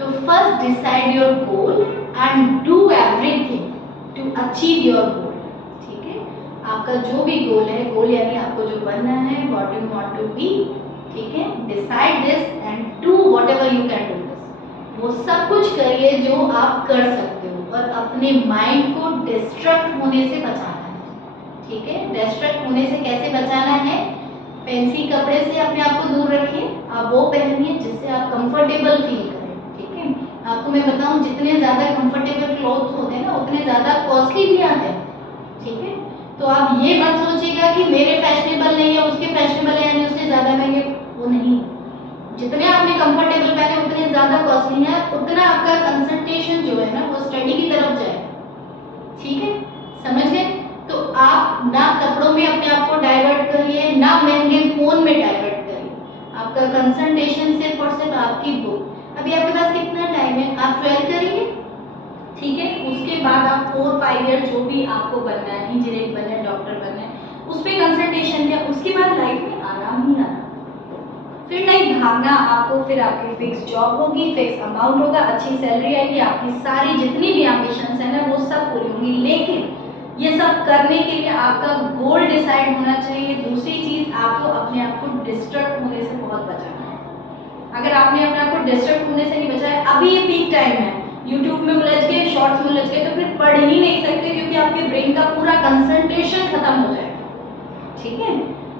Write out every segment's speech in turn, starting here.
तो first decide your goal and do everything to achieve your goal. ठीक है, आपका जो भी गोल है, गोल यानी आपको जो बनना है, what you want to be, ठीक है, decide this and do whatever you can do this. वो सब कुछ करिए जो आप कर सकते हो और अपने माइंड को डिस्ट्रैक्ट होने से बचाना है। ठीक है, डिस्ट्रैक्ट होने से कैसे बचाना है? फैंसी कपड़े से अपने आप को दूर रखिए, आप वो पहनिए जिससे आप कंफर्टेबल फील करें। ठीक है, आपको मैं बताऊं, जितने ज़्यादा कंफर्टेबल क्लॉथ्स होते हैं ना, उतने ज़्यादा कॉस्टली भी आते हैं। ठीक है, तो आप ये मत सोचिएगा कि मेरे फैशनेबल नहीं है, उसके फैशनेबल है यानी उससे ज़्यादा महंगे, वो नहीं। जितने आपने कंफर्टेबल पहने उतने ज़्यादा कॉस्टली है, उतना आपका कंसंट्रेशन जो है ना वो स्टडी की तरफ जाए। ठीक है, समझ गए? तो आप ना कपड़ों में अपने आप को डाइवर्ट करिए, ना महंगे फोन में डाइवर्ट करिए। आपका कंसंट्रेशन सिर्फ और सिर्फ आपकी बुक। अभी आपके पास कितना टाइम है? आप 12 करिए। ठीक है, उसके बाद आप 4-5 ईयर जो भी आपको बनना है, इंजीनियर बनना है, डॉक्टर बनना है, उस पर कंसंट्रेशन किया। उसके बाद लाइफ में आराम ही आना, फिर नहीं भागना आपको। फिर आपकी फिक्स जॉब होगी, फिक्स अमाउंट होगा, अच्छी सैलरी आएगी, आपकी सारी जितनी भी एम्बिशंस है ना वो सब पूरी होंगी। लेकिन ये सब करने के लिए आपका गोल डिसाइड होना चाहिए। दूसरी चीज, आपको अपने आप को डिस्ट्रैक्ट होने से बहुत बचाना है। अगर आपने अपने आप को डिस्ट्रैक्ट होने से नहीं बचाया, अभी ये पीक टाइम है, यूट्यूब में उलझ गए, शॉर्ट्स में उलझ गए, तो फिर पढ़ ही नहीं सकते, क्योंकि आपके ब्रेन का पूरा कंसंट्रेशन खत्म हो जाएगा। ठीक है,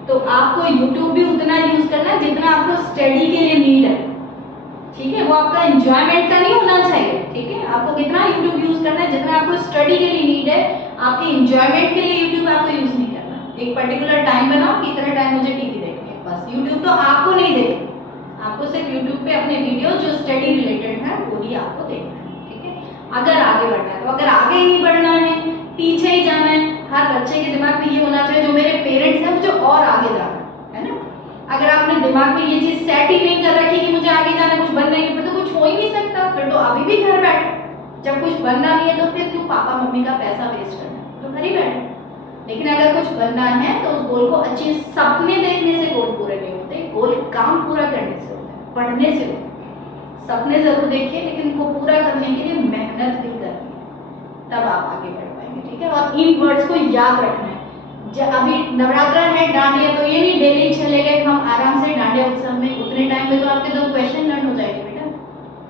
तो आपको यूट्यूब भी उतना यूज करना है जितना आपको स्टडी के लिए नीड है। ठीक है, वो आपका एंजॉयमेंट का नहीं होना चाहिए। ठीक है, आपको कितना यूट्यूब यूज करना है जितना आपको स्टडी के लिए नीड है, आपके एंजॉयमेंट के लिए यूट्यूब आपको यूज नहीं करना। एक पर्टिकुलर टाइम बनाओ कि इतना टाइम मुझे टीवी देखनी है, बस। यूट्यूब तो आपको नहीं देखना, आपको सिर्फ यूट्यूब पे अपने वीडियो जो स्टडी रिलेटेड है वो ही आपको देखना है। ठीक है, अगर आगे बढ़ना है तो, अगर आगे ही नहीं बढ़ना है, पीछे ही जाना है, हर बच्चे के दिमाग में ये होना चाहिए जो मेरे पेरेंट्स हैं मुझे और आगे जाना है ना। अगर आपने दिमाग में ये चीज सेट ही नहीं कर रखी कि मुझे आगे जाना है, कुछ बनना ही, फिर तो कुछ हो ही नहीं सकता, फिर तो अभी भी घर बैठे। जब कुछ बनना नहीं है तो फिर क्यों पापा मम्मी का पैसा वेस्ट करना, तो घर ही बैठे। लेकिन अगर कुछ बनना है तो उस गोल को अच्छे सपने देखने से गोल पूरे नहीं होते, गोल काम पूरा करने से होता है, पढ़ने से होता है। सपने जरूर देखिए, लेकिन इनको पूरा करने के लिए मेहनत भी करनी है, तब आप आगे बढ़ पाएंगे। ठीक है, और इन वर्ड्स को याद रखना है। अभी नवरात्र है, डांडिया, तो ये नहीं डेली चले गए हम आराम से डांडिया उत्सव में, उतने टाइम में तो आपके 2 क्वेश्चन लर्न हो जाएंगे बेटा।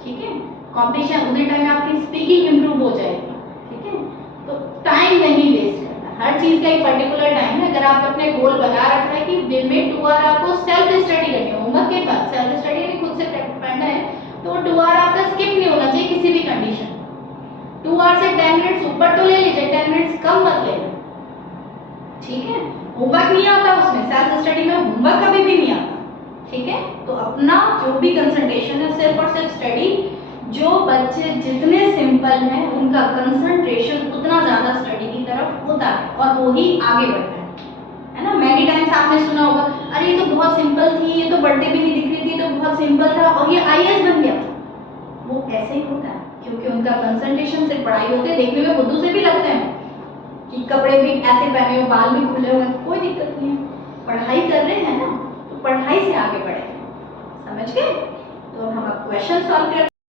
ठीक है, कॉम्पिटिशन उतने टाइम में आपकी स्पीकिंग इंप्रूव हो जाएगी। ठीक है, तो टाइम नहीं वेस्ट करना, हर चीज का एक पर्टिकुलर टाइम है। अगर आप अपने गोल बना रखा है कि दिन में 2 आवर आपको सेल्फ स्टडी करनी है, होमवर्क के बाद सेल्फ स्टडी भी खुद से पढ़ना है, तो 2 आवर आपका स्किप नहीं होना चाहिए किसी भी कंडीशन। 2 आवर से 10 मिनट्स ऊपर तो ले लीजिए, 10 मिनट्स कम मत लेना। ठीक है, होमवर्क नहीं आता उसमें, सेल्फ स्टडी में होमवर्क कभी भी नहीं आता। ठीक है, तो अपना जो भी कंसंट्रेशन है सिर्फ और सिर्फ स्टडी। जो बच्चे जितने सिंपल हैं उनका कंसंट्रेशन उतना ज्यादा स्टडी की तरफ होता है और वो ही आगे बढ़ता है ना। मैनी टाइम्स आपने सुना होगा, अरे ये तो बहुत सिंपल थी, ये तो बर्थडे भी नहीं दिख रही थी, तो बहुत सिंपल था और ये आईएएस बन गया। वो ऐसे ही होता है क्योंकि उनका कंसंट्रेशन सिर्फ पढ़ाई होते हैं। देखने में बुद्धू से भी लगते हैं कि कपड़े भी ऐसे पहने हो, बाल भी खुले हुए, कोई दिक्कत नहीं है, पढ़ाई कर रहे हैं ना, तो पढ़ाई से आगे बढ़े। समझ गए? तो हम अब क्वेश्चन सॉल्व करते हैं।